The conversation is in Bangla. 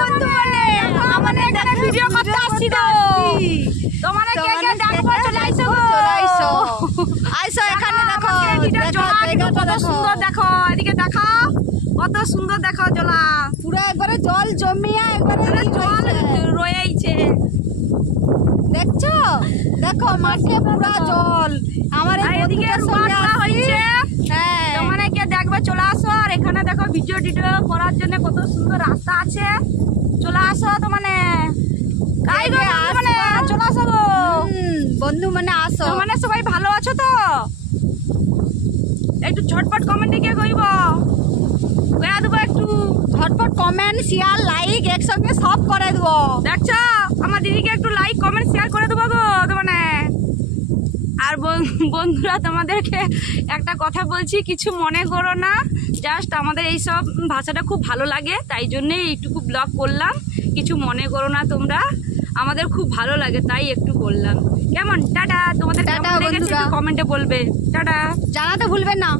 বন্ধু বলে আমাদের এখানে ভিডিও করতে আসছি তো তোমারে কে কে ডাকবো চলে আইছো আইসো এখানে দেখো কত সুন্দর দেখো এদিকে দেখাও কত সুন্দর দেখো জলা পুরো একবারে জল জমিয়া একবারে জল রয়েছে দেখছো দেখো মাঠে পুরো জল আমার এদিকে রোয়া হইছে হ্যাঁ তোমারে কে দেখবে চলে আসো আর এখানে দেখো ভিডিও টিডিও করার জন্য কত সুন্দর রাস্তা আছে চলে আসো তো মানে চলে আসো গো বন্ধু মানে আসো মানে সবাই ভালো আছো তো একটু ঝটপট কমেন্টে কে কইব কইয়া দেবো একটু ঝটপট কমেন্ট শেয়ার লাইক একসঙ্গে সব করে দেবো দেখছো আমার দিদিকে একটু লাইক কমেন্ট শেয়ার করে দেবো গো তো মানে আর বন্ধুরা তোমাদেরকে একটা কথা বলছি কিছু মনে করো না জাস্ট আমাদের এই সব ভাষাটা খুব ভালো লাগে তাই জন্যই এইটুকু ব্লগ করলাম কিছু মনে করো না তোমরা আমাদের খুব ভালো লাগে তাই একটু বললাম কেমন টাটা তোমাদের কমেন্টে বলবে টাটা জানাতে ভুলবেন না।